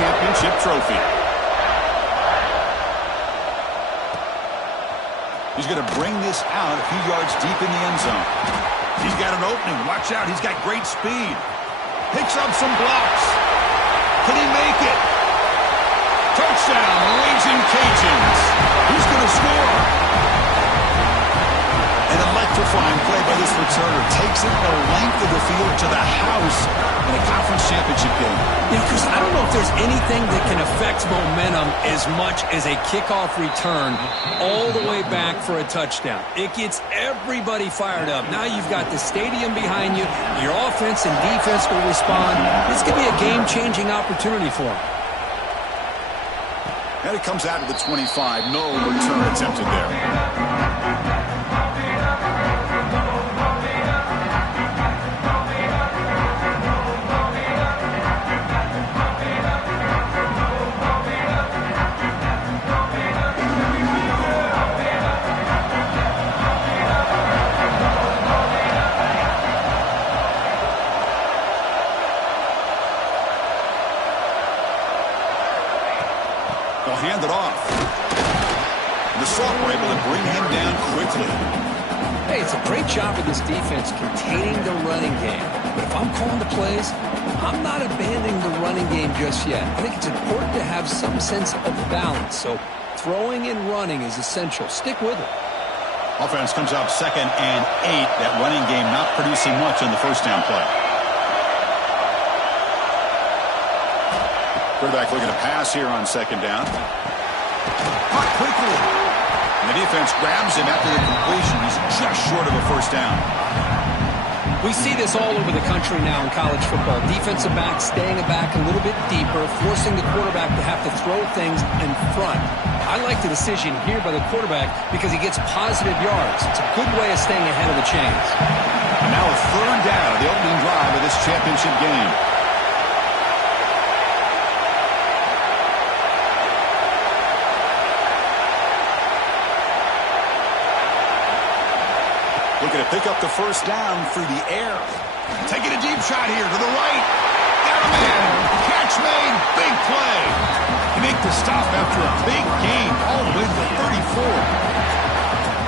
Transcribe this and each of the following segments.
championship trophy. He's going to bring this out a few yards deep in the end zone. He's got an opening. Watch out. He's got great speed. Picks up some blocks. Can he make it? Touchdown, Raging Cajuns. Who's going to score? An electrifying play by this returner. Takes it the length of the field to the house in a conference championship game. Yeah, Chris, I don't know if there's anything that can affect momentum as much as a kickoff return all the way back for a touchdown. It gets everybody fired up. Now you've got the stadium behind you. Your offense and defense will respond. This could be a game-changing opportunity for them. And it comes out of the 25. No return attempted there. They'll hand it off. The Sauk were able to bring him down quickly. Hey, it's a great job of this defense containing the running game. But if I'm calling the plays, I'm not abandoning the running game just yet. I think it's important to have some sense of balance. So throwing and running is essential. Stick with it. Offense comes out 2nd and 8. That running game not producing much on the first down play. Quarterback looking to pass here on 2nd down. Caught quickly. And the defense grabs him after the completion. He's just short of a first down. We see this all over the country now in college football. Defensive backs staying back a little bit deeper, forcing the quarterback to have to throw things in front. I like the decision here by the quarterback because he gets positive yards. It's a good way of staying ahead of the chains. And now a 3rd down, the opening drive of this championship game. Looking to pick up the first down through the air. Taking a deep shot here to the right. Got a man. Catch made. Big play. He make the stop after a big gain all the way to the 34.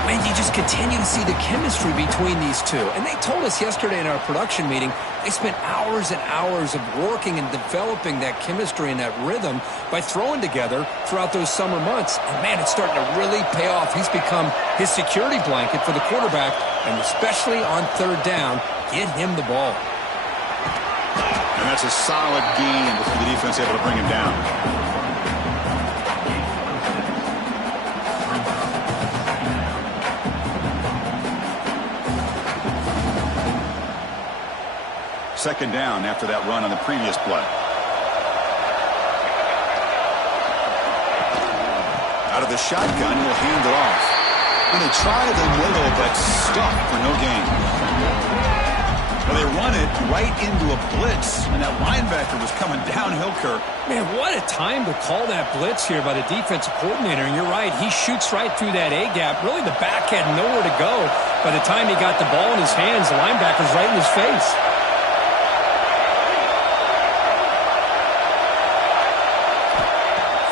Man, you just continue to see the chemistry between these two. And they told us yesterday in our production meeting, they spent hours and hours of working and developing that chemistry and that rhythm by throwing together throughout those summer months. And, man, it's starting to really pay off. He's become his security blanket for the quarterback, and especially on 3rd down, get him the ball. And that's a solid gain before the defense able to bring him down. Second down after that run on the previous play. Out of the shotgun, he'll hand it off. And they try the middle, but stuck for no gain. Well, they run it right into a blitz, and that linebacker was coming downhill, Kirk. Man, what a time to call that blitz here by the defensive coordinator. And you're right, he shoots right through that A-gap. Really, the back had nowhere to go. By the time he got the ball in his hands, the linebacker's right in his face.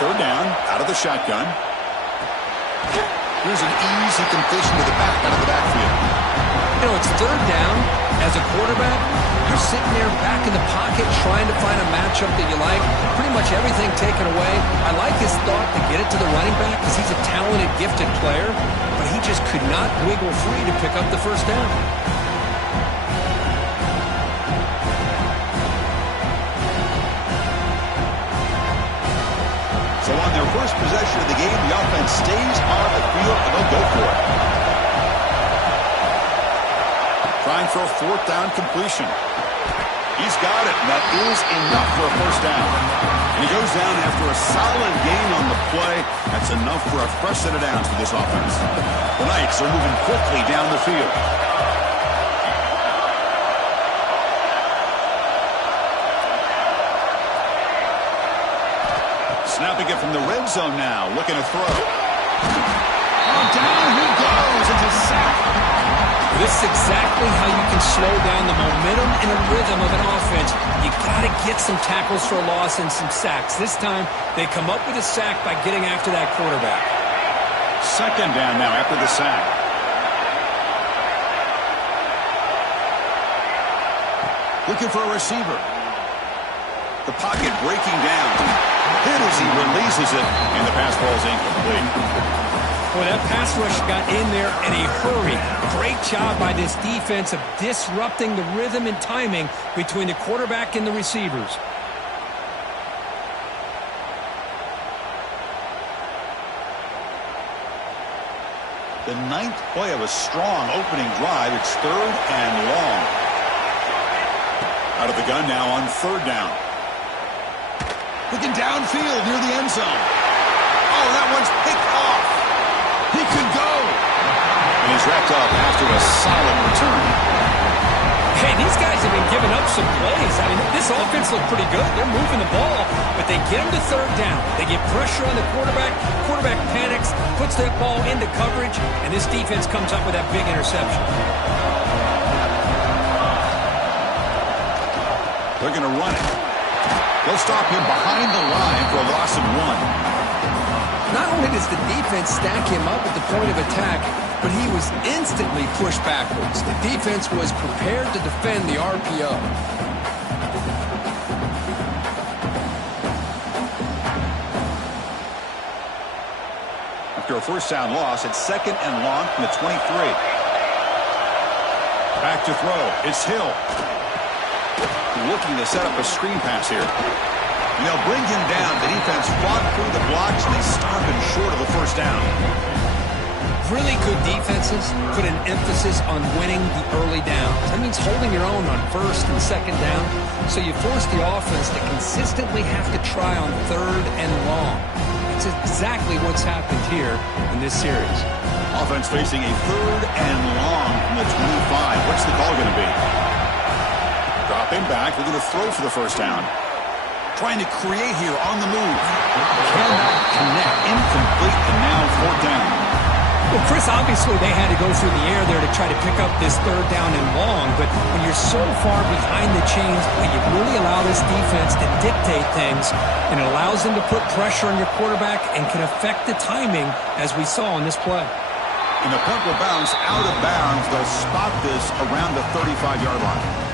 Third down, out of the shotgun. Here's an easy completion to the back out of the backfield. You know, it's 3rd down. As a quarterback, you're sitting there back in the pocket trying to find a matchup that you like. Pretty much everything taken away. I like his thought to get it to the running back because he's a talented, gifted player, but he just could not wiggle free to pick up the first down. So on their first possession of the game, the offense stays on the field and they'll go for it. Trying for a 4th down completion. He's got it, and that is enough for a first down. And he goes down after a solid gain on the play. That's enough for a fresh set of downs for this offense. The Knights are moving quickly down the field. Snapping it from the red zone now, looking to throw. Oh, down he goes. It's a sack. This is exactly how you can slow down the momentum and a rhythm of an offense. You got to get some tackles for a loss and some sacks. This time, they come up with a sack by getting after that quarterback. Second down now after the sack. Looking for a receiver. The pocket breaking down. Hit as he releases it, and the pass ball is incomplete. Well, that pass rush got in there in a hurry. Great job by this defense of disrupting the rhythm and timing between the quarterback and the receivers. The ninth play of a strong opening drive. It's third and long. Out of the gun now on third down. Looking downfield near the end zone. Oh, that one's picked off. He could go. And he's wrapped up after a solid return. Hey, these guys have been giving up some plays. I mean, this offense looked pretty good. They're moving the ball, but they get him to third down. They get pressure on the quarterback. Quarterback panics, puts that ball into coverage, and this defense comes up with that big interception. They're going to run it. They'll stop him behind the line for a loss of 1. Not only does the defense stack him up at the point of attack, but he was instantly pushed backwards. The defense was prepared to defend the RPO. After a first down loss, it's second and long from the 23. Back to throw. It's Hill. Looking to set up a screen pass here. And they'll bring him down. The defense fought through the blocks, and they stop him short of the first down. Really good defenses put an emphasis on winning the early downs. That means holding your own on first and second down. So you force the offense to consistently have to try on third and long. That's exactly what's happened here in this series. Offense facing a third and long from the 25. What's the call going to be? Dropping back. They're going to throw for the first down. Trying to create here on the move. Cannot connect. Incomplete, and now fourth down. Well, Chris, obviously they had to go through the air there to try to pick up this third down and long, but when you're so far behind the chains, you really allow this defense to dictate things, and it allows them to put pressure on your quarterback and can affect the timing, as we saw in this play. And the punt will bounce out of bounds. They'll spot this around the 35-yard line.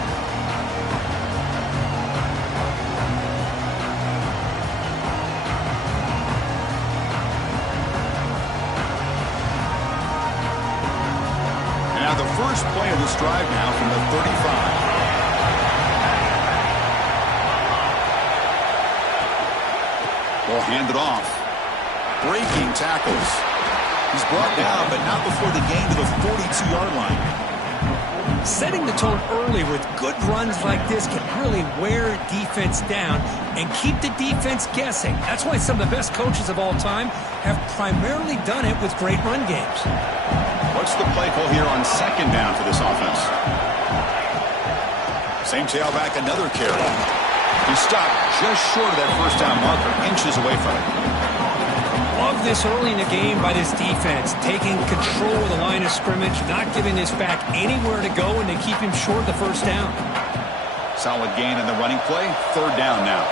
First play of this drive now from the 35. Will hand it off. Breaking tackles. He's brought down, but not before the gain to the 42-yard line. Setting the tone early with good runs like this can really wear defense down and keep the defense guessing. That's why some of the best coaches of all time have primarily done it with great run games. What's the play call here on second down for this offense? Same tailback, another carry. He stopped just short of that first down marker, inches away from it. Love this early in the game by this defense, taking control of the line of scrimmage, not giving this back anywhere to go, and they keep him short of the first down. Solid gain in the running play. Third down now.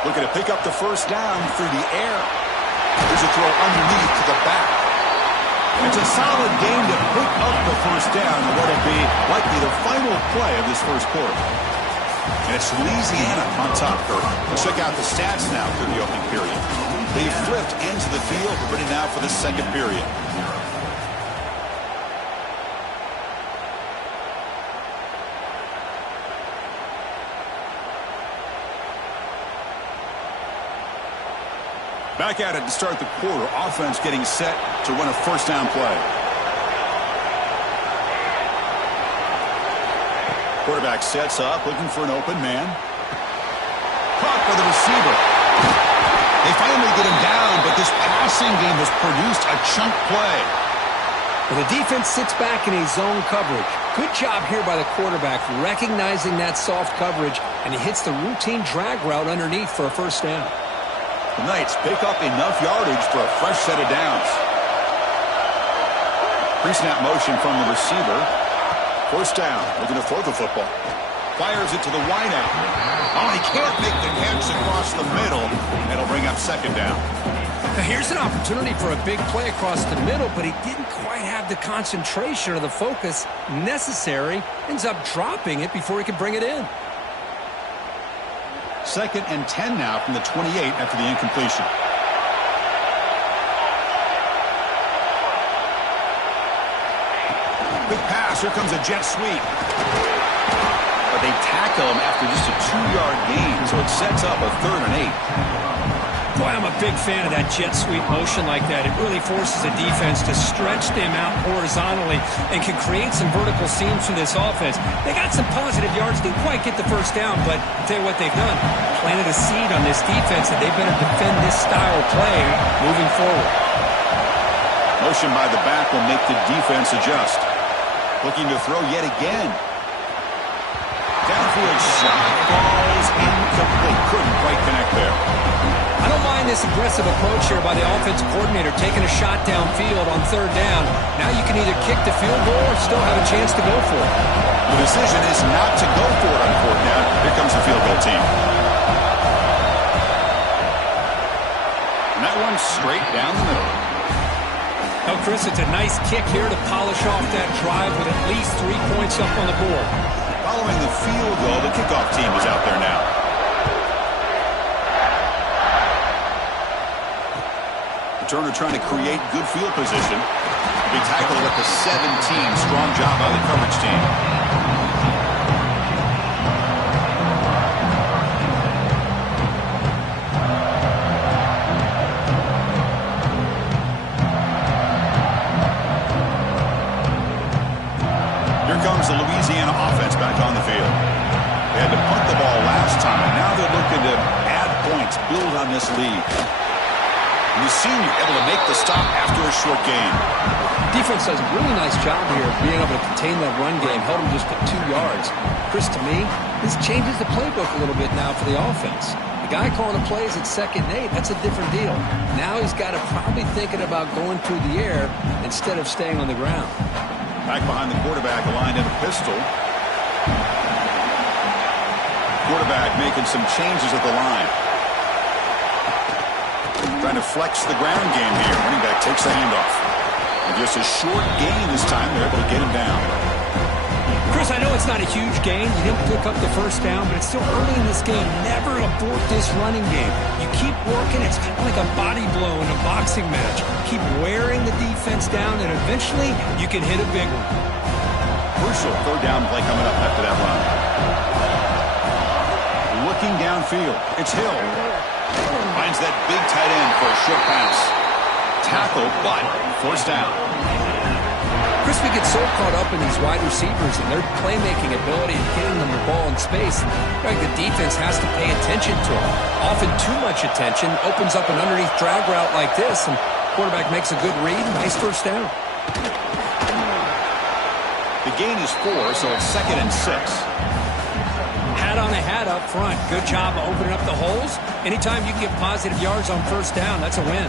Looking to pick up the first down through the air. There's a throw underneath to the back. It's a solid game to pick up the first down on what will be likely the final play of this first quarter. And it's Louisiana on top, Kirk. Let's check out the stats now through the opening period. They flipped into the field, ready now for the second period. Back at it to start the quarter. Offense getting set to run a first down play. Quarterback sets up, looking for an open man. Caught by the receiver. They finally get him down, but this passing game has produced a chunk play. Well, the defense sits back in a zone coverage. Good job here by the quarterback, recognizing that soft coverage, and he hits the routine drag route underneath for a first down. The Knights pick up enough yardage for a fresh set of downs. Pre-snap motion from the receiver. First down, looking to throw the football. Fires it to the wideout. Oh, he can't make the catch across the middle. That'll bring up second down. Now here's an opportunity for a big play across the middle, but he didn't quite have the concentration or the focus necessary. Ends up dropping it before he could bring it in. 2nd and 10 now from the 28 after the incompletion. Quick pass. Here comes a jet sweep. But they tackle him after just a 2-yard gain, so it sets up a 3rd and 8. Boy, I'm a big fan of that jet sweep motion like that. It really forces a defense to stretch them out horizontally and can create some vertical seams for this offense. They got some positive yards, didn't quite get the first down, but I'll tell you what they've done. Planted a seed on this defense that they better defend this style of play moving forward. Motion by the back will make the defense adjust. Looking to throw yet again. Downfield shot falls incomplete. Couldn't quite connect there. I don't mind this aggressive approach here by the offensive coordinator, taking a shot downfield on 3rd down. Now you can either kick the field goal or still have a chance to go for it. The decision is not to go for it on 4th down. Here comes the field goal team. And that one's straight down the middle. Oh, Chris, it's a nice kick here to polish off that drive with at least 3 points up on the board. Following the field goal, the kickoff team is out there now. Turner trying to create good field position. Be tackled at the 17. Strong job by the coverage team. Here comes the Louisiana offense back on the field. They had to punt the ball last time. Now they're looking to add points, build on this lead. And the senior able to make the stop after a short gain. Defense does a really nice job here of being able to contain that run game, held him just at 2 yards. Chris, to me, this changes the playbook a little bit now for the offense. The guy calling the plays at 2nd and 8, that's a different deal. Now he's got to probably thinking about going through the air instead of staying on the ground. Back behind the quarterback, aligned in a pistol. Quarterback making some changes at the line. Trying to flex the ground game here. Running back takes the handoff. And just a short gain this time. They're able to get him down. Chris, I know it's not a huge gain. You didn't pick up the first down, but it's still early in this game. Never abort this running game. You keep working. It's kind of like a body blow in a boxing match. Keep wearing the defense down, and eventually you can hit a big one. Crucial 3rd down play coming up after that run. Looking downfield. It's Hill. Finds that big tight end for a short pass. Tackle, but 1st down. Chris, we get so caught up in these wide receivers and their playmaking ability and getting them the ball in space. Right, the defense has to pay attention to them. Often too much attention opens up an underneath drag route like this, and quarterback makes a good read. Nice 1st down. The gain is 4, so it's 2nd and 6. Hat on a hat up front. Good job of opening up the holes. Anytime you can get positive yards on 1st down, that's a win.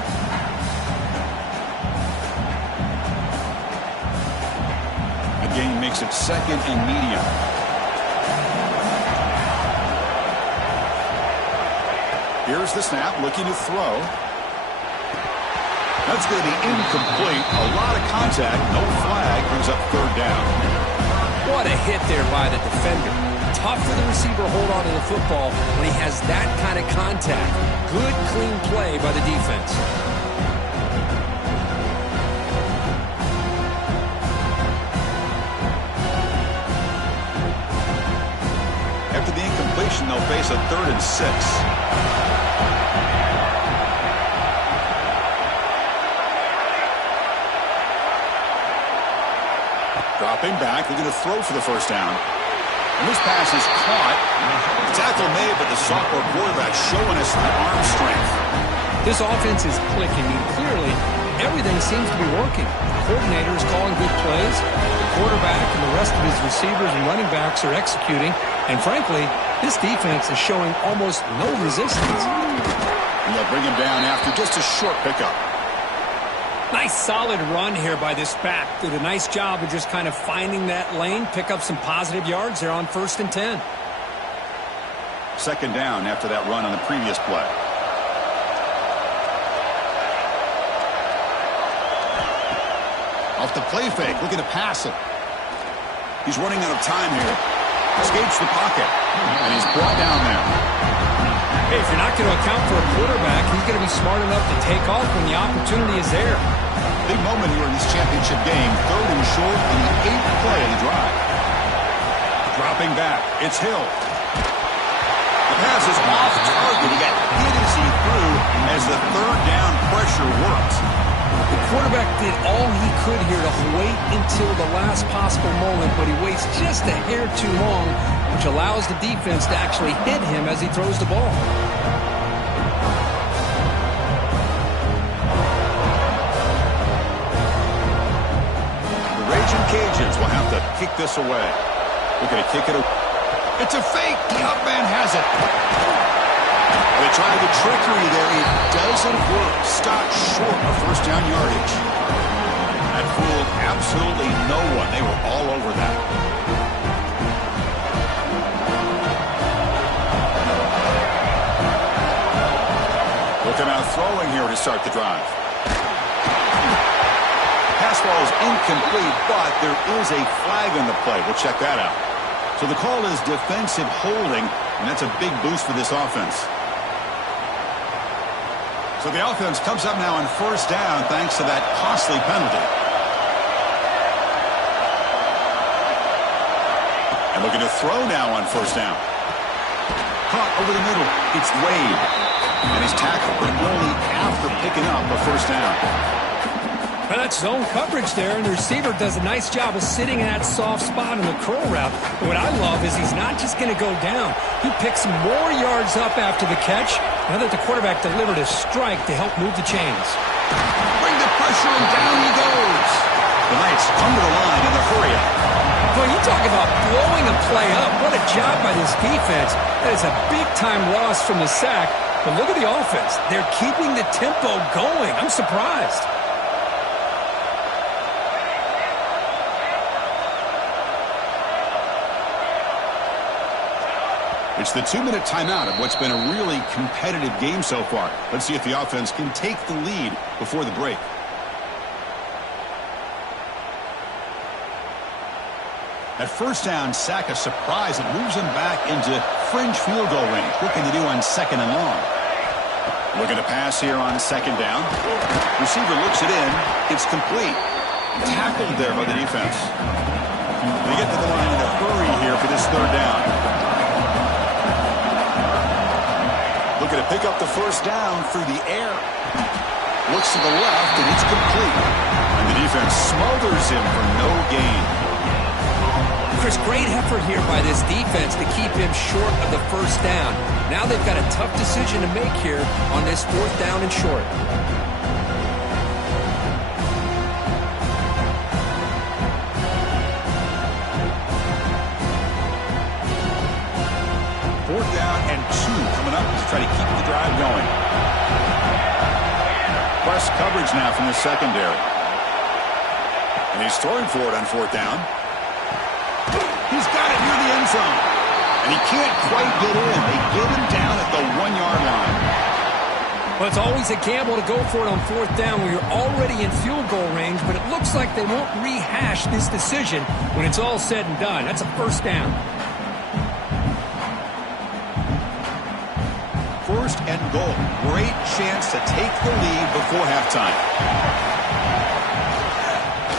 Again, makes it 2nd and medium. Here's the snap, looking to throw. That's going to be incomplete. A lot of contact, no flag, brings up 3rd down. What a hit there by the defender. Tough for the receiver to hold on to the football when he has that kind of contact. Good, clean play by the defense. After the incompletion, they'll face a 3rd and 6. Dropping back, looking to throw for the 1st down. And this pass is caught. The tackle made, but the sophomore quarterback showing us the arm strength. This offense is clicking, and clearly everything seems to be working. The coordinator is calling good plays. The quarterback and the rest of his receivers and running backs are executing. And frankly, this defense is showing almost no resistance. And they'll bring him down after just a short pickup. Nice solid run here by this back. Did a nice job of just kind of finding that lane, pick up some positive yards there on 1st and 10. Second down after that run on the previous play. Off the play fake, looking to pass it. He's running out of time here. Escapes the pocket, and he's brought down there. Hey, if you're not going to account for a quarterback, he's going to be smart enough to take off when the opportunity is there. Big moment here in this championship game. 3rd and short on the 8th play of the drive. Dropping back, it's Hill. The pass is off target. He got hit as he threw as the 3rd down pressure worked. The quarterback did all he could here to wait until the last possible moment, but he waits just a hair too long, which allows the defense to actually hit him as he throws the ball. The Raging Cajuns will have to kick this away. They're going to kick it away. It's a fake. The up man has it. They try the trickery there. It doesn't work. Stopped short of 1st down yardage. That fooled absolutely no one. They were all over that. Looking out throwing here to start the drive. Pass ball is incomplete, but there is a flag on the play. We'll check that out. So the call is defensive holding, and that's a big boost for this offense. So the offense comes up now on 1st down thanks to that costly penalty. And looking to throw now on 1st down. Caught over the middle. It's Wade. And he's tackled, but only after picking up a 1st down. Well, that's zone coverage there, and the receiver does a nice job of sitting in that soft spot in the curl route. But what I love is he's not just going to go down. He picks more yards up after the catch, now that the quarterback delivered a strike to help move the chains. Bring the pressure, and down he goes. The Knights come to the line in the hurry up. Boy, you talk about blowing a play up. What a job by this defense. That is a big-time loss from the sack. But look at the offense. They're keeping the tempo going. I'm surprised. It's the 2-minute timeout of what's been a really competitive game so far. Let's see if the offense can take the lead before the break. At 1st down, sack a surprise. It moves him back into fringe field goal range. What can they do on 2nd and long? Looking to pass here on 2nd down. Receiver looks it in. It's complete. Tackled there by the defense. They get to the line in a hurry here for this 3rd down. Looking to pick up the 1st down through the air. Looks to the left, and it's complete. And the defense smothers him for no gain. Chris, great effort here by this defense to keep him short of the 1st down. Now they've got a tough decision to make here on this 4th down and short. Try to keep the drive going. Press coverage now from the secondary. And he's throwing for it on 4th down. He's got it near the end zone. And he can't quite get in. They get him down at the 1-yard line. Well, it's always a gamble to go for it on 4th down when you're already in field goal range, but it looks like they won't rehash this decision when it's all said and done. That's a 1st down. 1st and goal. Great chance to take the lead before halftime.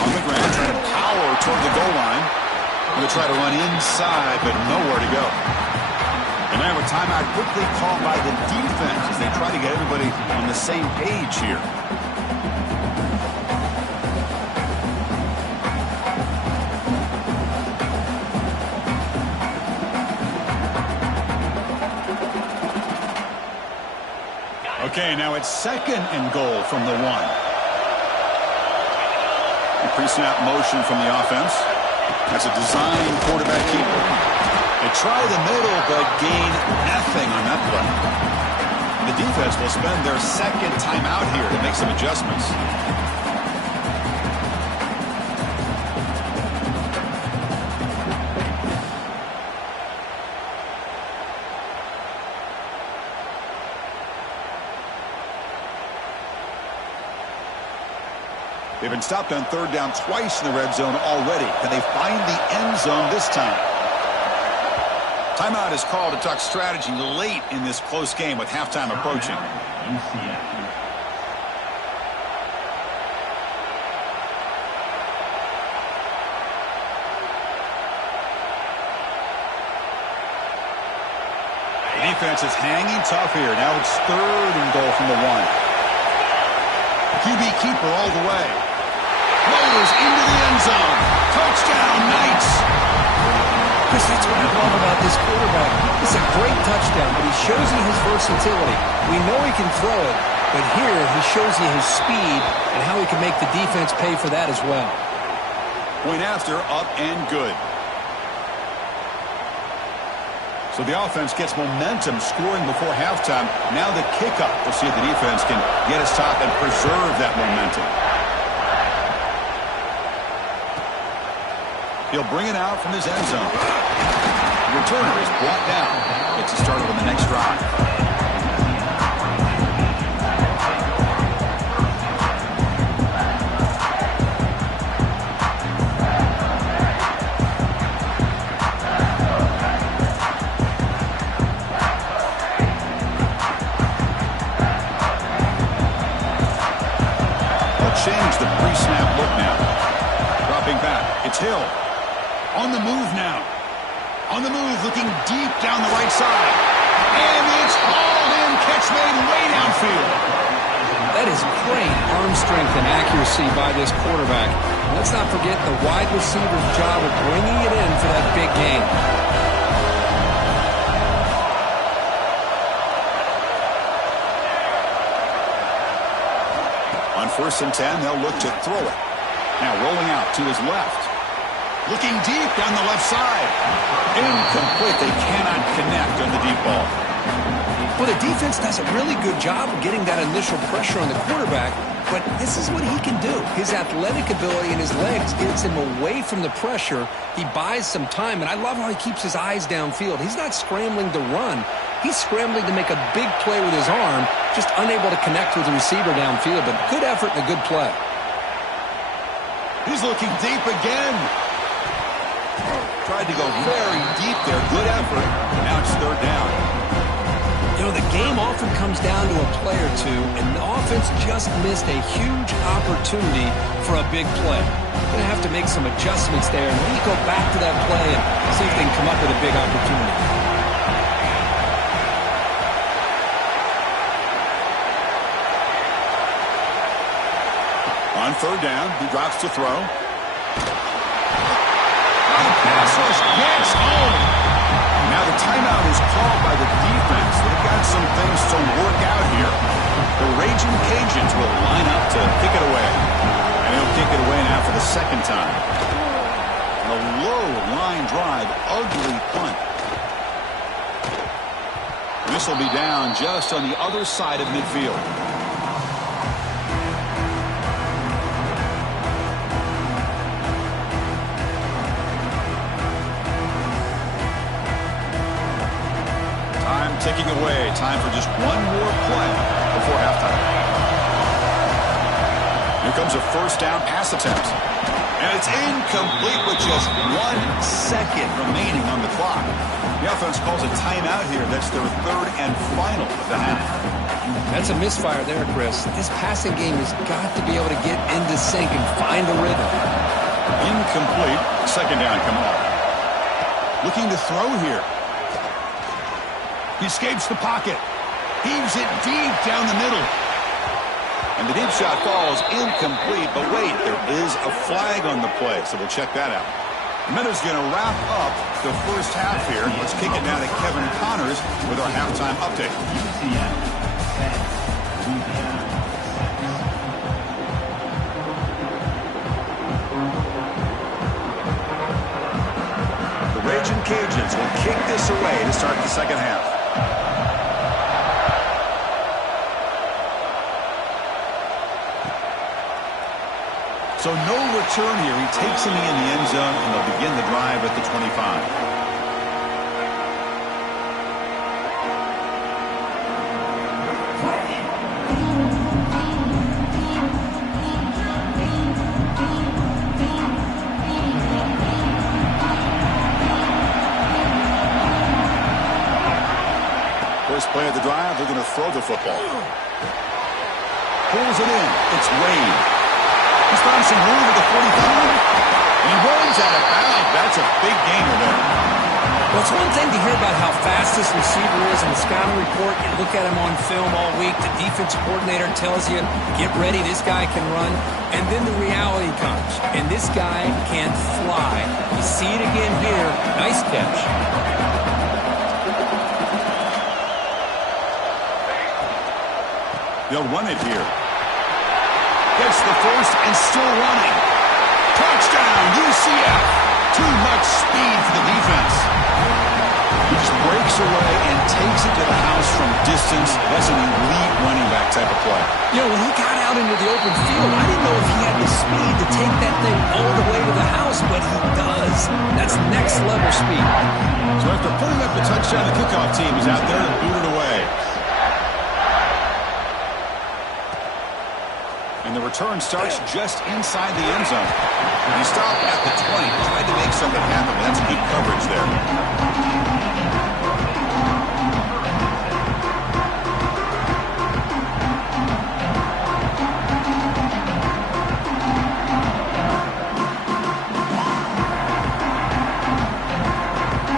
On the ground, trying to power toward the goal line. Going to try to run inside, but nowhere to go. And now a timeout quickly called by the defense as they try to get everybody on the same page here. Okay, now it's 2nd and goal from the 1. The pre-snap motion from the offense. That's a design quarterback keeper. They try the middle, but gain nothing on that play. The defense will spend their second timeout here to make some adjustments. They've been stopped on third down twice in the red zone already. Can they find the end zone this time? Timeout is called to talk strategy late in this close game with halftime approaching. The defense is hanging tough here. Now it's 3rd and goal from the 1. QB keeper all the way. Rolls into the end zone. Touchdown, Knights. Chris, that's what I love about this quarterback. It's a great touchdown, but he shows you his versatility. We know he can throw it, but here he shows you his speed and how he can make the defense pay for that as well. Point after, up and good. So the offense gets momentum scoring before halftime. Now the kickoff. We'll see if the defense can get a stop and preserve that momentum. He'll bring it out from his end zone. The returner is brought down. Gets it started on the next drive. Change the pre-snap look now. Dropping back. It's Hill. On the move now. On the move, looking deep down the right side. And it's hauled in. Catch made way downfield. That is great arm strength and accuracy by this quarterback. Let's not forget the wide receiver's job of bringing it in for that big game. On 1st and 10, they'll look to throw it. Now rolling out to his left. Looking deep down the left side. Incomplete. They cannot connect on the deep ball. Well, the defense does a really good job of getting that initial pressure on the quarterback, but this is what he can do. His athletic ability and his legs gets him away from the pressure. He buys some time, and I love how he keeps his eyes downfield. He's not scrambling to run. He's scrambling to make a big play with his arm, just unable to connect with the receiver downfield, but good effort and a good play. He's looking deep again. Tried to go very deep there. Good effort. Now it's 3rd down. You know, the game often comes down to a play or two, and the offense just missed a huge opportunity for a big play. Going to have to make some adjustments there, and maybe go back to that play and see if they can come up with a big opportunity. On 3rd down, he drops to throw. Passes gets home. Now the timeout is called by the defense. They've got some things to work out here. The Raging Cajuns will line up to kick it away. And they'll kick it away now for the 2nd time. A low line drive, ugly punt. This will be down just on the other side of midfield. Ticking away. Time for just one more play before halftime. Here comes a 1st down pass attempt. And it's incomplete with just 1 second remaining on the clock. The offense calls a timeout here. That's their 3rd and final of the half. That's a misfire there, Chris. This passing game has got to be able to get into sync and find the rhythm. Incomplete. 2nd down coming up. Looking to throw here. He escapes the pocket. Heaves it deep down the middle. And the deep shot falls incomplete. But wait, there is a flag on the play, so we'll check that out. Minutes going to wrap up the 1st half here. Let's kick it now to Kevin Connors with our halftime update. The Raging Cajuns will kick this away to start the 2nd half. So no return here. He takes him in the end zone, and they'll begin the drive at the 25. First play of the drive, they're going to throw the football. Pulls it in. It's Wade. He's found some room at the 45. He runs out of bounds. That's a big gainer there. Well, it's one thing to hear about how fast this receiver is in the scouting report. You look at him on film all week. The defensive coordinator tells you, get ready, this guy can run. And then the reality comes. And this guy can fly. You see it again here. Nice catch. They'll run it here. Gets the first and still running. Touchdown, UCF. Too much speed for the defense. He just breaks away and takes it to the house from distance. That's an elite running back type of play. You know, when he got out into the open field, I didn't know if he had the speed to take that thing all the way to the house, but he does. That's next level speed. So after putting up the touchdown, the kickoff team is out there to boot it away. And the return starts just inside the end zone. He stopped at the 20, tried to make something happen, but that's good coverage there.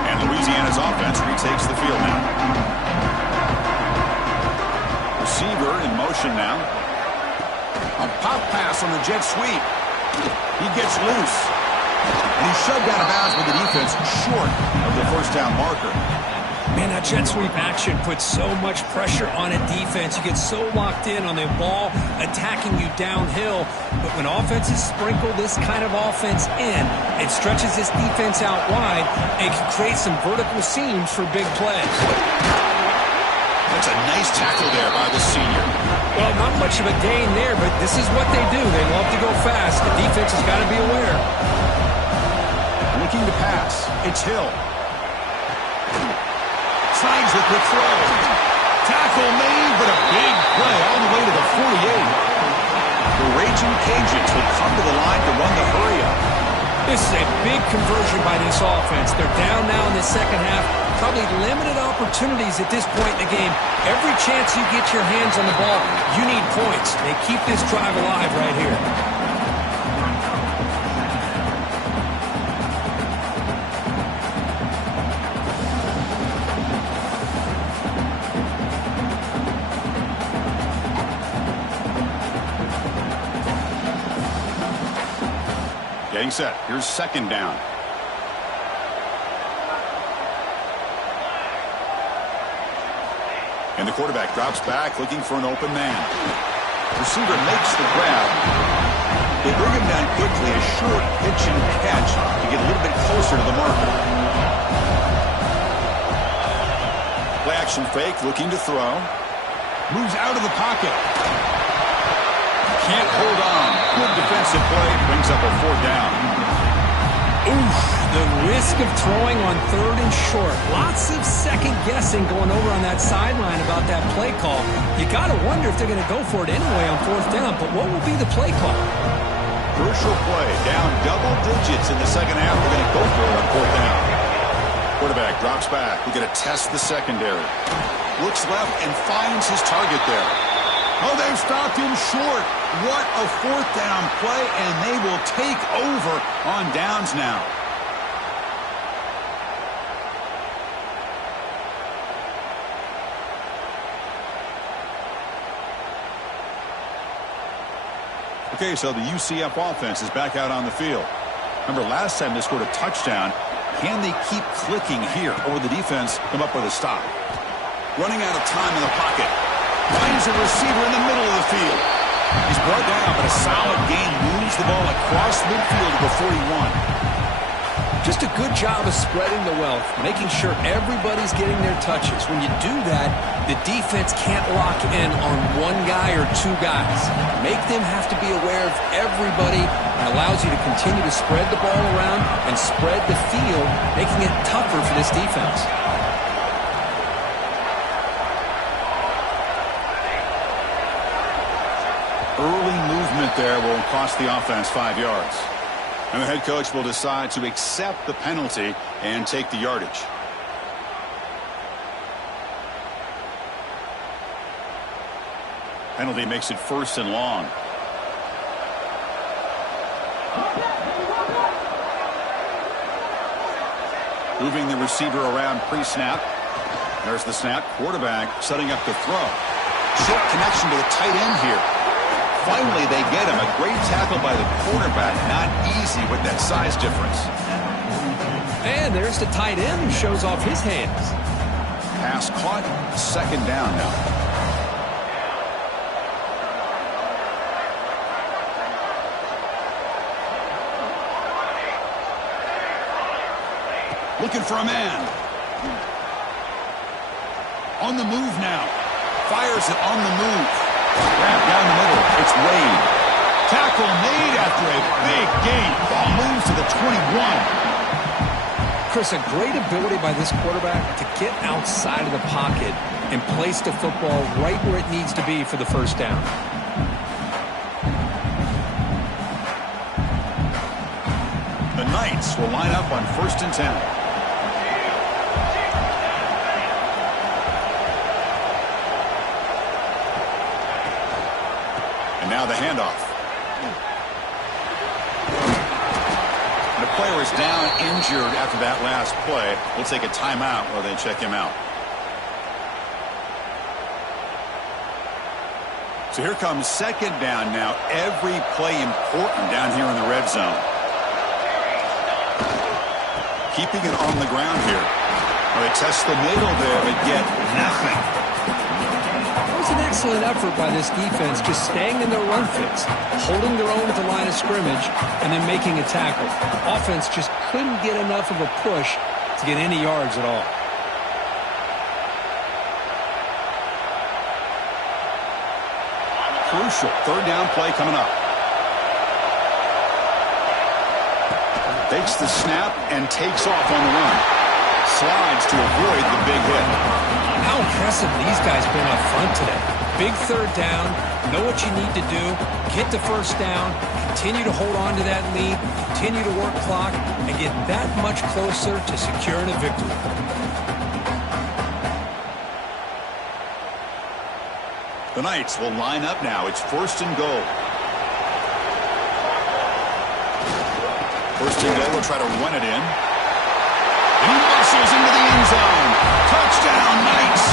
And Louisiana's offense retakes the field now. Receiver in motion now. A pop pass on the jet sweep. He gets loose. And he's shoved out of bounds with the defense short of the first down marker. Man, that jet sweep action puts so much pressure on a defense. You get so locked in on the ball attacking you downhill. But when offenses sprinkle this kind of offense in, it stretches this defense out wide and can create some vertical seams for big plays. That's a nice tackle there by the senior. Well, not much of a gain there, but this is what they do. They love to go fast. The defense has got to be aware. Looking to pass. It's Hill. Slides the quick throw. Tackle made, but a big play all the way to the 48. The Raging Cajuns will come to the line to run the hurry-up. This is a big conversion by this offense. They're down now in the second half. Probably limited opportunities at this point in the game. Every chance you get your hands on the ball, you need points. They keep this drive alive right here. Getting set. Here's second down. And the quarterback drops back, looking for an open man. Receiver makes the grab. They bring him down quickly, a short pitch and catch to get a little bit closer to the marker. Play action fake, looking to throw. Moves out of the pocket. Can't hold on. Good defensive play, brings up a fourth down. Oof, the risk of throwing on third and short. Lots of second guessing going over on that sideline about that play call. You got to wonder if they're going to go for it anyway on fourth down, but what will be the play call? Crucial play, down double digits in the second half. They're going to go for it on fourth down. Quarterback drops back. We're going to test the secondary. Looks left and finds his target there. Oh, they've stopped him short. What a fourth down play, and they will take over on downs now. Okay, so the UCF offense is back out on the field. Remember, last time they scored a touchdown. Can they keep clicking here, or will the defense come up with a stop? Running out of time in the pocket. Finds a receiver in the middle of the field. He's brought down, but a solid gain moves the ball across midfield to the 41. Just a good job of spreading the wealth, making sure everybody's getting their touches. When you do that, the defense can't lock in on one guy or two guys. Make them have to be aware of everybody, and allows you to continue to spread the ball around and spread the field, making it tougher for this defense. Early movement there will cost the offense 5 yards. And the head coach will decide to accept the penalty and take the yardage. Penalty makes it 1st and long. Moving the receiver around pre-snap. There's the snap. Quarterback setting up the throw. Short connection to the tight end here. Finally, they get him. A great tackle by the quarterback. Not easy with that size difference. And there's the tight end who shows off his hands. Pass caught. 2nd down now. Looking for a man. On the move now. Fires it on the move. Grab down the middle. It's Wade. Tackle made after a big gain. Ball moves to the 21. Chris, a great ability by this quarterback to get outside of the pocket and place the football right where it needs to be for the 1st down. The Knights will line up on 1st and 10. And now the handoff. And the player is down injured after that last play. We'll take a timeout while they check him out. So here comes 2nd down now. Every play important down here in the red zone. Keeping it on the ground here. Well, they test the middle there, but get nothing. It was an excellent effort by this defense, just staying in their run fits, holding their own at the line of scrimmage, and then making a tackle. Offense just couldn't get enough of a push to get any yards at all. Crucial 3rd down play coming up. Takes the snap and takes off on the run. Slides to avoid the big hit. How impressive these guys been up front today. Big 3rd down, know what you need to do, get the 1st down, continue to hold on to that lead, continue to work clock, and get that much closer to securing a victory. The Knights will line up now. It's 1st and goal. 1st and goal, will try to run it in. He muscles into the end zone. Touchdown, Knights.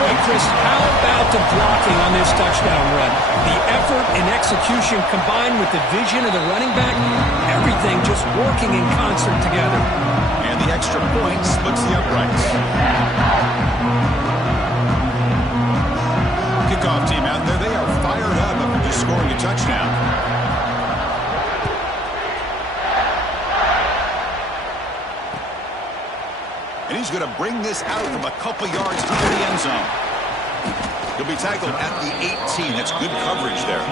Hey, Chris, how about the blocking on this touchdown run? The effort and execution combined with the vision of the running back, everything just working in concert together. And the extra point splits the uprights. Kickoff team out there, they are fired up after just scoring a touchdown. And he's going to bring this out from a couple yards to the end zone. He'll be tackled at the 18. That's good coverage there.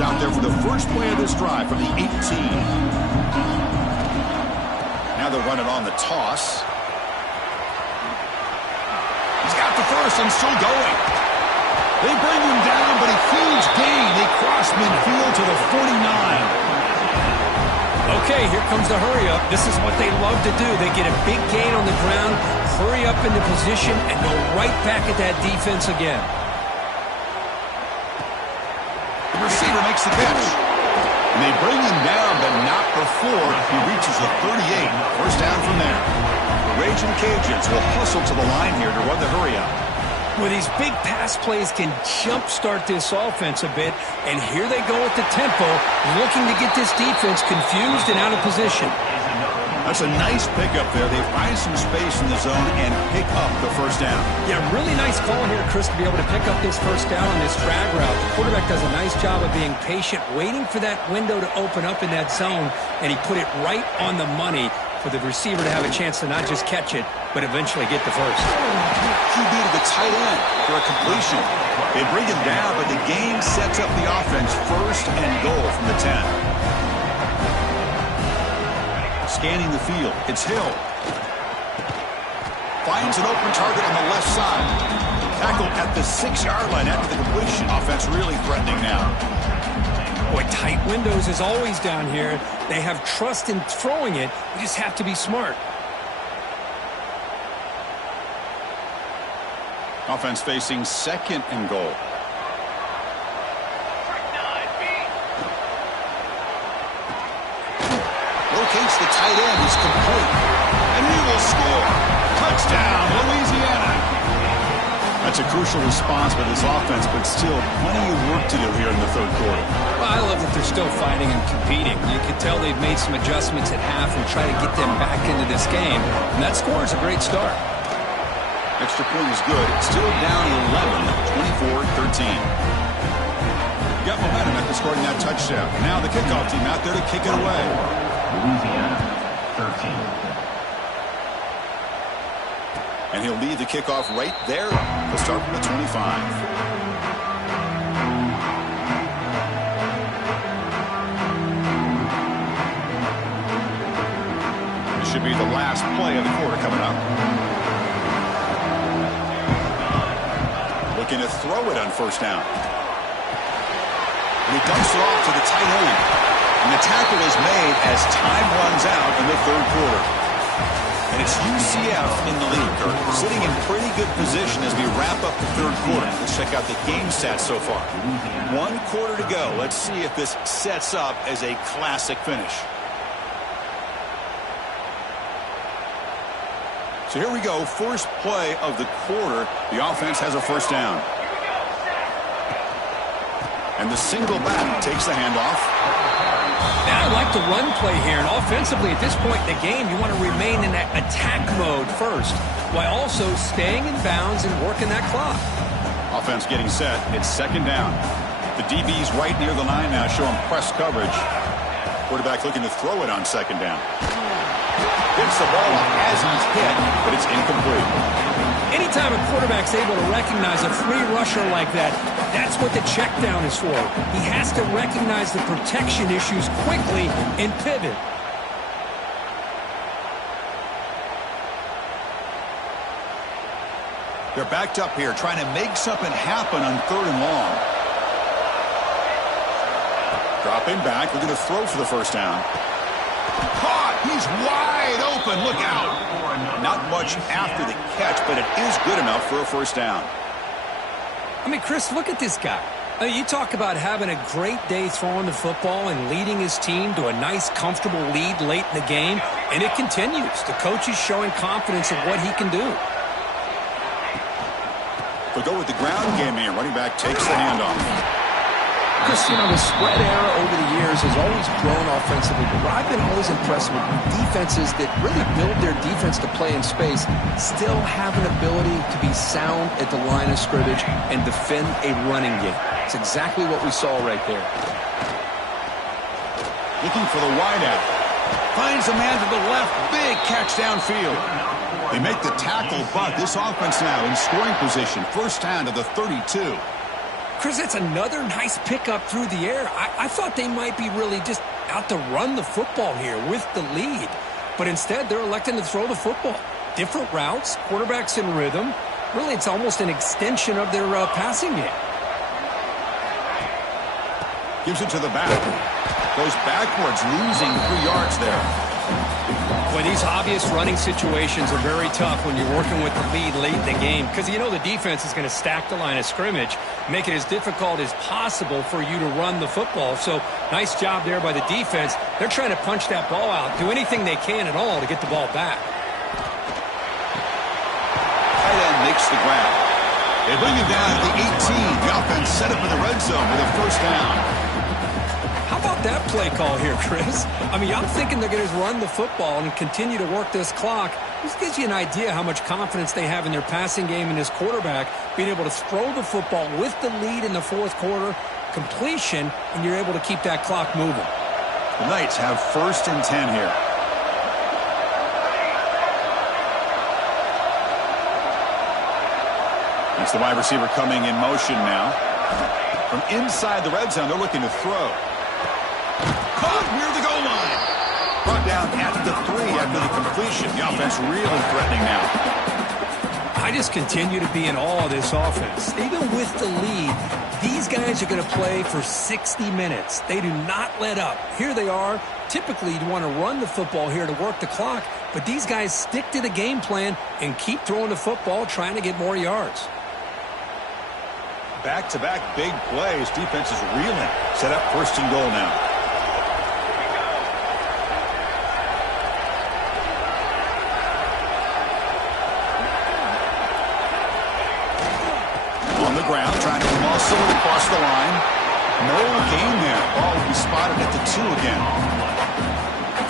Out there for the first play of this drive from the 18. Now they'll run it on the toss. He's got the 1st and still going. They bring him down, but a huge gain. They cross midfield to the 49. Okay, here comes the hurry up. This is what they love to do. They get a big gain on the ground, hurry up into position, and go right back at that defense again. Receiver makes the catch. And they bring him down, but not before he reaches the 38. 1st down from there. The Raging Cajuns will hustle to the line here to run the hurry up. Well, these big pass plays can jumpstart this offense a bit, and here they go at the tempo, looking to get this defense confused and out of position. That's a nice pickup there. They find some space in the zone and pick up the first down. Yeah, really nice call here, Chris, to be able to pick up this first down on this drag route. The quarterback does a nice job of being patient, waiting for that window to open up in that zone, and he put it right on the money for the receiver to have a chance to not just catch it, but eventually get the first. QB to the tight end for a completion. They bring him down, but the game sets up the offense first and goal from the 10. Scanning the field, it's Hill. Finds an open target on the left side. Tackled at the 6-yard line after the completion. Offense really threatening now. Boy, tight windows is always down here. They have trust in throwing it. You just have to be smart. Offense facing second and goal. Locates the tight end. He's complete. And he will score. Touchdown, Louisiana. That's a crucial response by this offense, but still plenty of work to do here in the third quarter. Well, I love that they're still fighting and competing. You can tell they've made some adjustments at half and try to get them back into this game. And that score is a great start. Extra point is good. Still down 11, 24-13. Got momentum after scoring that touchdown. Now the kickoff team out there to kick it away. Louisiana, 13. And he'll lead the kickoff right there. He'll start from the 25. This should be the last play of the quarter coming up. Looking to throw it on first down. And he dumps it off to the tight end. And the tackle is made as time runs out in the third quarter. And it's UCF in the lead, Kurt, sitting in pretty good position as we wrap up the third quarter. Let's check out the game stats so far. 1 quarter to go. Let's see if this sets up as a classic finish. So here we go. First play of the quarter. The offense has a first down. And the single back takes the handoff. Now I like the run play here, and offensively at this point in the game, you want to remain in that attack mode first, while also staying in bounds and working that clock. Offense getting set. It's second down. The DB's right near the line now, showing press coverage. Quarterback looking to throw it on second down. Gets the ball as he's hit, but it's incomplete. Anytime a quarterback's able to recognize a free rusher like that, that's what the check down is for. He has to recognize the protection issues quickly and pivot. They're backed up here, trying to make something happen on third and long. Dropping back, looking to throw for the first down. Caught! He's wide open. Look out. Not much after the catch, but it is good enough for a first down. I mean, Chris, look at this guy. I mean, you talk about having a great day throwing the football and leading his team to a nice, comfortable lead late in the game, and it continues. The coach is showing confidence of what he can do. They'll go with the ground game here. Running back takes the handoff. Chris, you know, the spread era over the years has always grown offensively, but I've been always impressed with defenses that really build their defense to play in space, still have an ability to be sound at the line of scrimmage and defend a running game. It's exactly what we saw right there. Looking for the wideout. Finds a man to the left. Big catch downfield. They make the tackle, but this offense now in scoring position. First down to the 32. Chris, that's another nice pickup through the air. I thought they might be really just out to run the football here with the lead. But instead, they're electing to throw the football. Different routes, quarterbacks in rhythm. Really, it's almost an extension of their passing game. Gives it to the back. Goes backwards, losing 3 yards there. Well, these obvious running situations are very tough when you're working with the lead late in the game because you know the defense is going to stack the line of scrimmage, make it as difficult as possible for you to run the football. So nice job there by the defense. They're trying to punch that ball out, do anything they can at all to get the ball back. Tight end makes the grab. They bring him down at the 18. The offense set up in the red zone with a first down. How about that play call here, Chris? I mean, I'm thinking they're going to run the football and continue to work this clock. This gives you an idea how much confidence they have in their passing game and this quarterback being able to throw the football with the lead in the fourth quarter, completion, and you're able to keep that clock moving. The Knights have 1st and 10 here. It's the wide receiver coming in motion now. From inside the red zone, they're looking to throw. Caught near the goal line. Brought down at the 3 after the completion. The offense really threatening now. I just continue to be in awe of this offense. Even with the lead, these guys are going to play for 60 minutes. They do not let up. Here they are. Typically, you want to run the football here to work the clock, but these guys stick to the game plan and keep throwing the football, trying to get more yards. Back-to-back big plays. Defense is reeling. Set up 1st and goal now. On the ground, trying to muscle it across the line. No gain there. Ball will be spotted at the 2 again.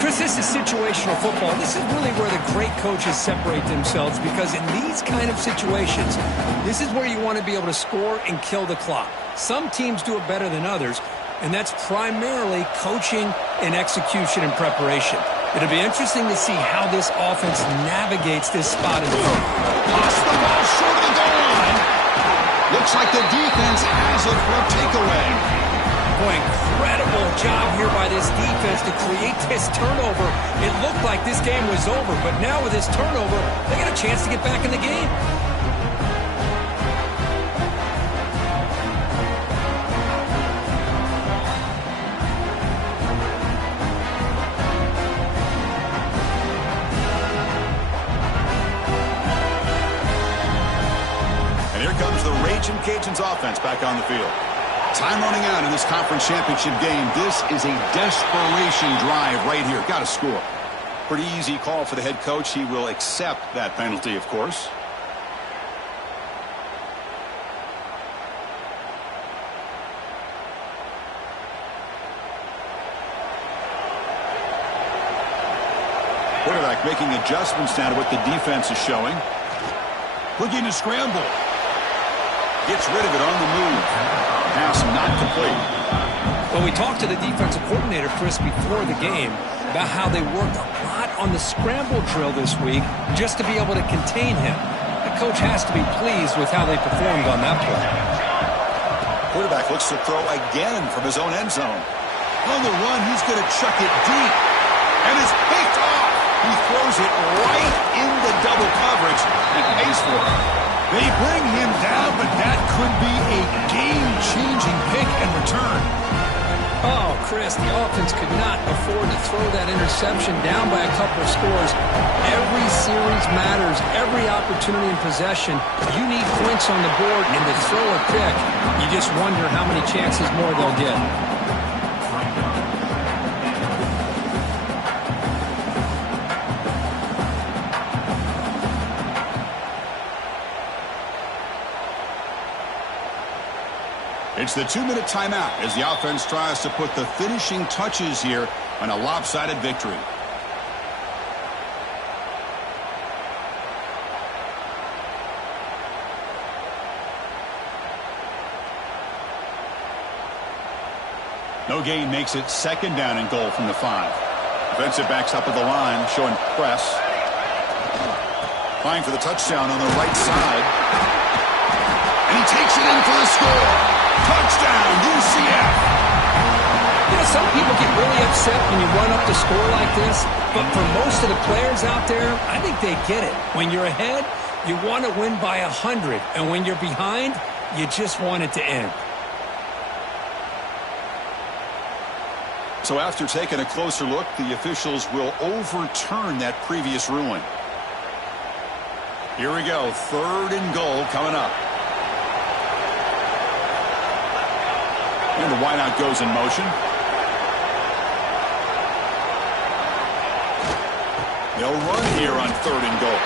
Chris, this is situational football. This is really where the great coaches separate themselves, because in these kind of situations, this is where you want to be able to score and kill the clock. Some teams do it better than others, and that's primarily coaching and execution and preparation. It'll be interesting to see how this offense navigates this spot in the field. Lost the ball short of the goal line. Looks like the defense has it for a takeaway. Boy, incredible job here by this defense to create this turnover. It looked like this game was over, but now with this turnover, they got a chance to get back in the game. And here comes the Raging Cajuns offense back on the field. Time running out in this conference championship game. This is a desperation drive right here. Got to score. Pretty easy call for the head coach. He will accept that penalty, of course. Quarterback making adjustments now to what the defense is showing. Looking to scramble. Gets rid of it on the move. Pass not complete. Well, we talked to the defensive coordinator, Chris, before the game about how they worked a lot on the scramble drill this week just to be able to contain him. The coach has to be pleased with how they performed on that play. Quarterback looks to throw again from his own end zone. On the run, he's going to chuck it deep. And it's picked off. He throws it right in the double coverage and pays for it. They bring him down, but that could be a game-changing pick and return. Oh, Chris, the offense could not afford to throw that interception down by a couple of scores. Every series matters. Every opportunity in possession. You need points on the board, and to throw a pick, you just wonder how many chances more they'll get. It's the 2-minute timeout as the offense tries to put the finishing touches here on a lopsided victory. No gain makes it 2nd down and goal from the 5. Defensive backs up at the line, showing press. Playing for the touchdown on the right side. And he takes it in for the score. Touchdown, UCF! You know, some people get really upset when you run up the score like this, but for most of the players out there, I think they get it. When you're ahead, you want to win by 100, and when you're behind, you just want it to end. So after taking a closer look, the officials will overturn that previous ruling. Here we go, 3rd and goal coming up. And the wideout goes in motion. They'll run here on 3rd and goal.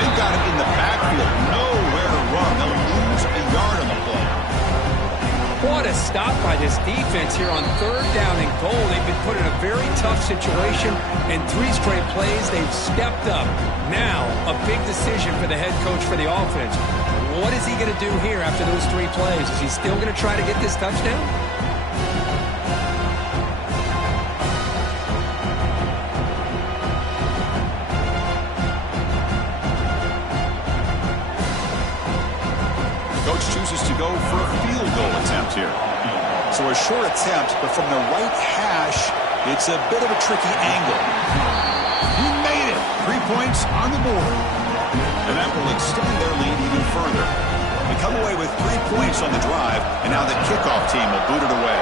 They've got it in the backfield. Nowhere to run. They'll lose a yard on the play. What a stop by this defense here on 3rd down and goal. They've been put in a very tough situation. In 3 straight plays, they've stepped up. Now, a big decision for the head coach for the offense. What is he going to do here after those 3 plays? Is he still going to try to get this touchdown? Coach chooses to go for a field goal attempt here. So a short attempt, but from the right hash, it's a bit of a tricky angle. He made it. 3 points on the board. And that will extend their lead even further. They come away with 3 points on the drive, and now the kickoff team will boot it away.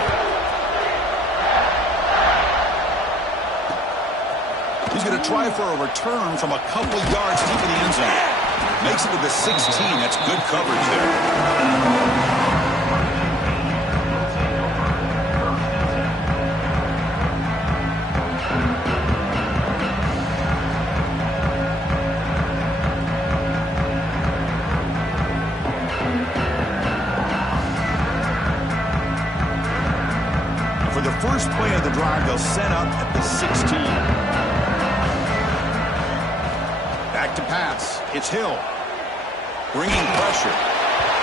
He's going to try for a return from a couple yards deep in the end zone. Makes it to the 16. That's good coverage there. For the first play of the drive, they'll set up at the 16. Back to pass. It's Hill. Bringing pressure.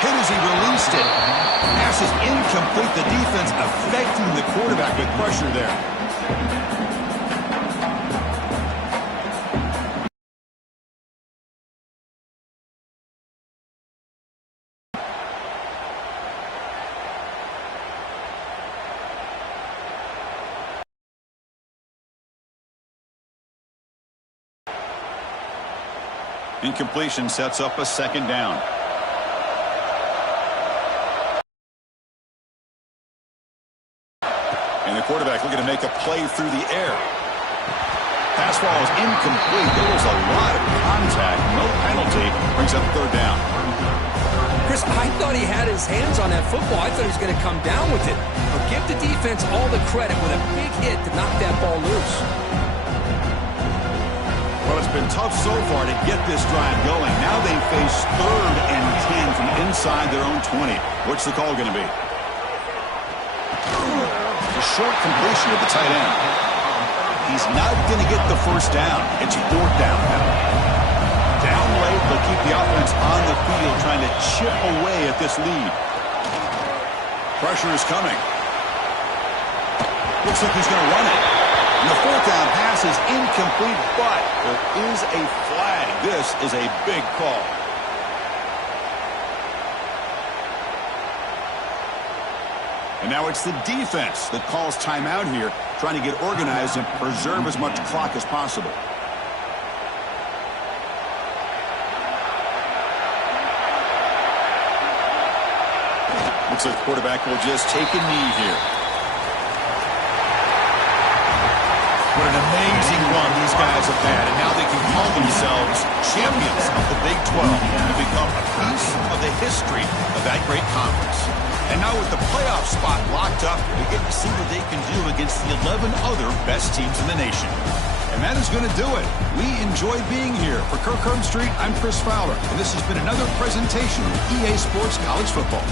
Hit as he released it. Pass is incomplete. The defense affecting the quarterback with pressure there. Incompletion sets up a 2nd down. And the quarterback looking to make a play through the air. Pass ball is incomplete. There was a lot of contact. No penalty. Brings up 3rd down. Chris, I thought he had his hands on that football. I thought he was going to come down with it. But give the defense all the credit with a big hit to knock that ball loose. Well, it's been tough so far to get this drive going. Now they face 3rd and 10 from inside their own 20. What's the call going to be? A short completion of the tight end. He's not going to get the 1st down. It's 4th down now. Down late, they'll keep the offense on the field trying to chip away at this lead. Pressure is coming. Looks like he's going to run it. And the 4th down pass is incomplete, but there is a flag. This is a big call. And now it's the defense that calls timeout here, trying to get organized and preserve as much clock as possible. Looks like the quarterback will just take a knee here. What an amazing run these guys have had, and now they can call themselves champions of the Big 12 and become a piece of the history of that great conference. And now with the playoff spot locked up, we get to see what they can do against the 11 other best teams in the nation. And that is going to do it. We enjoyed being here. For Kirk Herbstreit, I'm Chris Fowler, and this has been another presentation of EA Sports College Football.